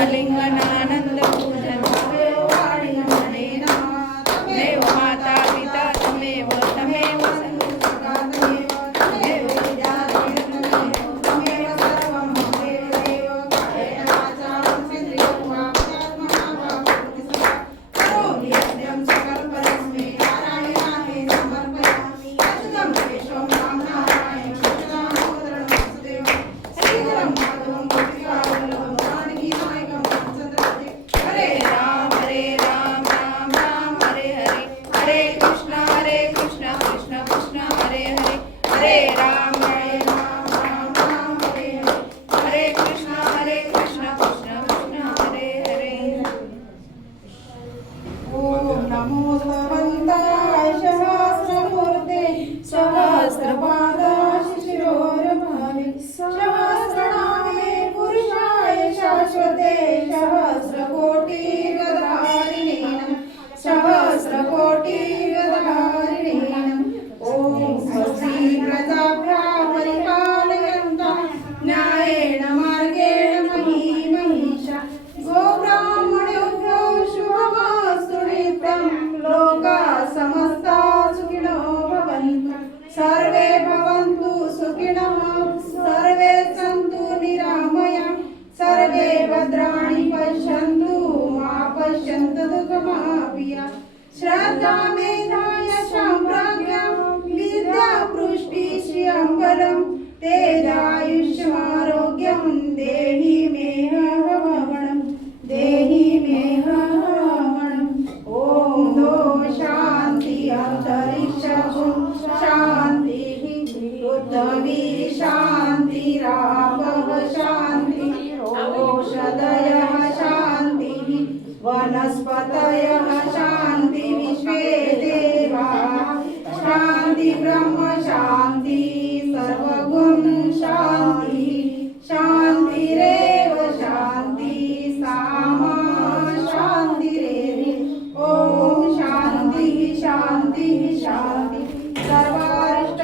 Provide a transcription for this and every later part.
आलिंगनानंद पूजन वाणी म्हणेना तमेव माता पिता तमेव तमेव संस्कृतमेव तमेव विद्यादेव तमेव सर्वं ममेव देव कायेन वाचा मनसेन्द्रियं वा बुद्ध्यात्मना वा करोमि यज्ञं सकलपरस्मै नारायणाय समर्पयामि अच्युतं केशवं रामनारायणं कृष्णामोदरं वासुदेवं श्रीधरं माधवं गोपिकावल्लभं जानकीनायकं रामचन्द्रपते हरे राम राम राम हरे हरे हरे कृष्ण कृष्ण कृष्ण हरे हरे हरे राम राम राम हरे हरे हरे कृष्ण कृष्ण कृष्ण हरे हरे ओम नमो भगवन्ताय सहस्रमूर्ते सहस्रपादाय शिशिरोरभावे सहस्रनामे पुरुषाय शाश्वते सहस्रकोटिगदारिणे नमः सहस्रकोटिगदारिणे नमः ओम स्वस्ति प्रजाभ्यः परिपालयन्तः न्यायेन मार्गेण मही महिषा गोब्राह्मणेभ्यो शुभमस्तु नित्यं लोकाः समस्ताः सुखिनो भवन्तु सर्वे भवन्तु सुखिनः सर्वे सन्तु निरामयाः सर्वे भद्राणि पश्यन्तु मा पश्यन्तु दुःखमाप्य श्रद्धा मेधाय सम्प्रज्ञा विद्या पुष्टि श्रियं बलं तेजायुष्यमारोग्यं देहि मे हवणं देहि मे हवणं ॐ दो शान्ति अन्तरिक्षं शान्तिः पृथ्वी शान्तिरापः शान्तिः ओषधयः शान्तिः वनस्पतयः शान्ति विश्वे देवाः शान्ति ब्रह्म शान्ति सर्वगुण शान्ति शान्तिरेव शान्ति सामा शान्तिरेव ॐ शान्तिः शान्तिः शान्तिः सर्वारिष्ट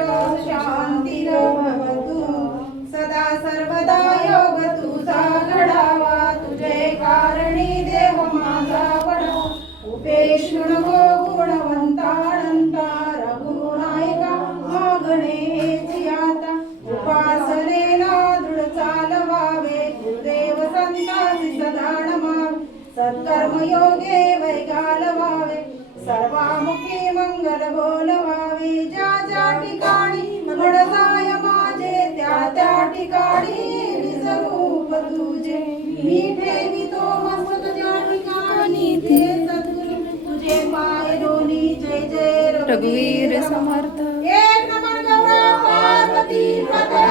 शान्तिर्भवतु सदा सर्वदा योग तुझा घडावा तुझे कारणी देव माझा वडा उपेक्षु नको गुणवंतानंता रघुनायका मागणे हेची आता उपासनेला दृढ चालवावे गुरुदेव संतांची सदा नमावे सत्कर्म योगे वैगालवावे सर्वामुखी मंगल बोलवावे ज्या ज्या ठिकाणी घडजाय माझे त्या त्या ठिकाणी निजरूप तुझे मी ठेवितो मस्तक ज्या ठिकाणी ते सद्गुरु तुझे पाय दोन्ही जय जय रघुवीर समर्थ एक नमन गौरा पार्वती माता